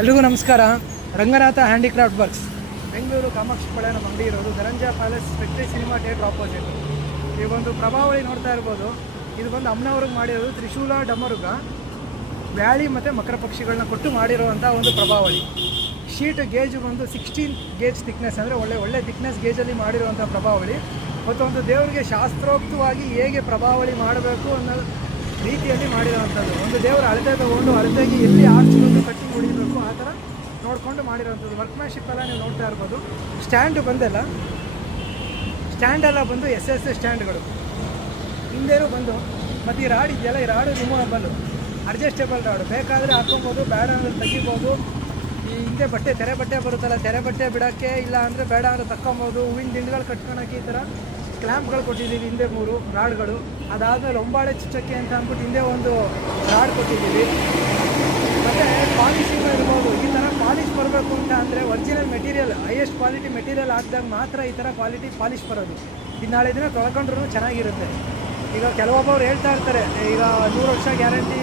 ಎಲ್ರಿಗೂ ನಮಸ್ಕಾರ. Ranganatha handicraft works Bengaluru Kamakshi Palya ನಮ್ಮ ಅಂಗಡಿ ಇರೋದು ಧನಂಜಯ ಪ್ಯಾಲೇಸ್ ಸ್ಪೆಕ್ಟ್ರಿ ಸಿನಿಮಾ ಥಿಯೇಟ್ರ್ ಆಪೋಸಿಟ್. ಈಗ ಒಂದು ಪ್ರಭಾವಳಿ ನೋಡ್ತಾ ಇರ್ಬೋದು. ಇದು ಬಂದು ಅಮ್ಮನವ್ರಿಗೆ ಮಾಡಿರೋದು ತ್ರಿಶೂಲ ಡಮರುಗ ವ್ಯಾಳಿ ಮತ್ತು ಮಕರ ಪಕ್ಷಿಗಳನ್ನ ಕೊಟ್ಟು ಮಾಡಿರುವಂಥ ಒಂದು ಪ್ರಭಾವಳಿ. ಶೀಟ್ ಗೇಜು ಬಂದು 16 ಗೇಜ್ ಥಿಕ್ನೆಸ್, ಅಂದರೆ ಒಳ್ಳೆ ಥಿಕ್ನೆಸ್ ಗೇಜಲ್ಲಿ ಮಾಡಿರುವಂಥ ಪ್ರಭಾವಳಿ. ಮತ್ತು ಒಂದು ದೇವರಿಗೆ ಶಾಸ್ತ್ರೋಕ್ತವಾಗಿ ಹೇಗೆ ಪ್ರಭಾವಳಿ ಮಾಡಬೇಕು ಅನ್ನೋ ರೀತಿಯಲ್ಲಿ ಮಾಡಿರೋವಂಥದ್ದು. ಒಂದು ದೇವರ ಅಳತೆ ತಗೊಂಡು ಅಳತೆಗೆ ಎಲ್ಲಿ ಆರ್ಚ್ ಬಂದು ಕಟ್ಟಿಂಗ್ ಹೊಡಿಬೇಕು ಆ ಥರ ನೋಡಿಕೊಂಡು ಮಾಡಿರೋವಂಥದ್ದು. ವರ್ಕ್ಮ್ಯಾನ್ಶಿಪ್ ಎಲ್ಲ ನೀವು ನೋಡ್ತಾ ಇರ್ಬೋದು. ಸ್ಟ್ಯಾಂಡ್ ಸ್ಟ್ಯಾಂಡೆಲ್ಲ ಬಂದು SS ಸ್ಟ್ಯಾಂಡ್ಗಳು ಹಿಂದೇನೂ ಬಂದು, ಮತ್ತು ಈ ರಾಡ್ ಇದೆಯಲ್ಲ, ಈ ರಾಡು ರಿಮೂವಬಲ್ಲು ಅಡ್ಜಸ್ಟೇಬಲ್ ರಾಡು. ಬೇಕಾದರೆ ಹಾಕ್ಕೊಬೋದು, ಬೇಡ ಅಂದರೆ ತೆಗಿಬೋದು. ಈ ಹಿಂದೆ ತೆರೆ ಬಟ್ಟೆ ಬರುತ್ತಲ್ಲ, ತೆರೆ ಬಟ್ಟೆ ಬಿಡೋಕ್ಕೆ, ಇಲ್ಲ ಅಂದರೆ ಬೇಡ ಅಂದರೆ ತಕ್ಕೊಬೋದು. ಹೂವಿನ ದಿಂಡುಗಳು ಕಟ್ಕೊಳಕ್ಕೆ ಈ ಥರ ಕ್ಲ್ಯಾಂಪ್ಗಳು ಕೊಟ್ಟಿದ್ದೀವಿ, ಹಿಂದೆ 3 ರಾಡ್ಗಳು. ಅದಾದಮೇಲೆ ಒಂಬಾಳೆ ಚುಚ್ಚಕ್ಕೆ ಅಂತ ಅಂದ್ಬಿಟ್ಟು ಹಿಂದೆ ಒಂದು ರಾಡ್ ಕೊಟ್ಟಿದ್ದೀವಿ. ಮತ್ತು ಪಾಲಿಶಿಂಗ್ ಇರ್ಬೋದು. ಈ ಥರ ಪಾಲಿಶ್ ಬರಬೇಕು ಅಂತ ಅಂದರೆ original material, highest quality material ಹಾಕಿದಾಗ ಮಾತ್ರ ಈ ಥರ ಕ್ವಾಲಿಟಿ ಪಾಲಿಶ್ ಬರೋದು. ಇದು ನಾಳೆ ದಿನ ತೊಳ್ಕೊಂಡ್ರೂ ಚೆನ್ನಾಗಿರುತ್ತೆ. ಈಗ ಕೆಲವೊಬ್ಬರು ಹೇಳ್ತಾ ಇರ್ತಾರೆ, ಈಗ 100 ವರ್ಷ ಗ್ಯಾರಂಟಿ,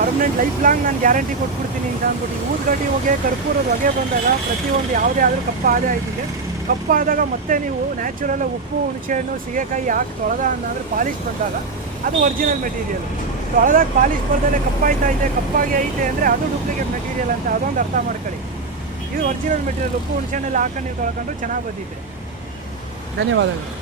ಪರ್ಮನೆಂಟ್ ಲೈಫ್ ಲಾಂಗ್ ನಾನು ಗ್ಯಾರಂಟಿ ಕೊಟ್ಬಿಡ್ತೀನಿ ಅಂತ ಅಂದ್ಬಿಟ್ಟು. ಊದ್ಗಡ್ಡಿ ಹೊಗೆ, ಕರ್ಪೂರದ ಹೊಗೆ ಬಂದಾಗ ಪ್ರತಿಯೊಂದು ಯಾವುದೇ ಆದರೂ ಕಪ್ಪಾದೇ ಆಯ್ತಿದೆ. ಕಪ್ಪಾದಾಗ ಮತ್ತೆ ನೀವು ನ್ಯಾಚುರಲ್ ಉಪ್ಪು, ಹುಣಸೆಹಣ್ಣು, ಸೀಗೆಕಾಯಿ ಹಾಕಿ ತೊಳೆದ ಅಂದರೆ ಪಾಲಿಶ್ ಬಂದಾಗ ಅದು ಒರಿಜಿನಲ್ ಮೆಟೀರಿಯಲ್. ತೊಳೆದಾಗ ಪಾಲಿಶ್ ಬರ್ದಲ್ಲೇ ಕಪ್ಪಾಗಿ ಐತೆ ಅಂದರೆ ಅದು ಡೂಪ್ಲಿಕೇಟ್ ಮೆಟೀರಿಯಲ್ ಅಂತ ಅದೊಂದು ಅರ್ಥ ಮಾಡ್ಕೊಳ್ಳಿ. ಇದು ಒರಿಜಿನಲ್ ಮೆಟೀರಿಯಲ್. ಉಪ್ಪು ಹುಣಸೆಹಣ್ಣೆಲ್ಲ ಹಾಕೊಂಡು ನೀವು ತೊಳ್ಕೊಂಡ್ರು ಚೆನ್ನಾಗಿ ಬಂದಿದೆ. ಧನ್ಯವಾದಗಳು.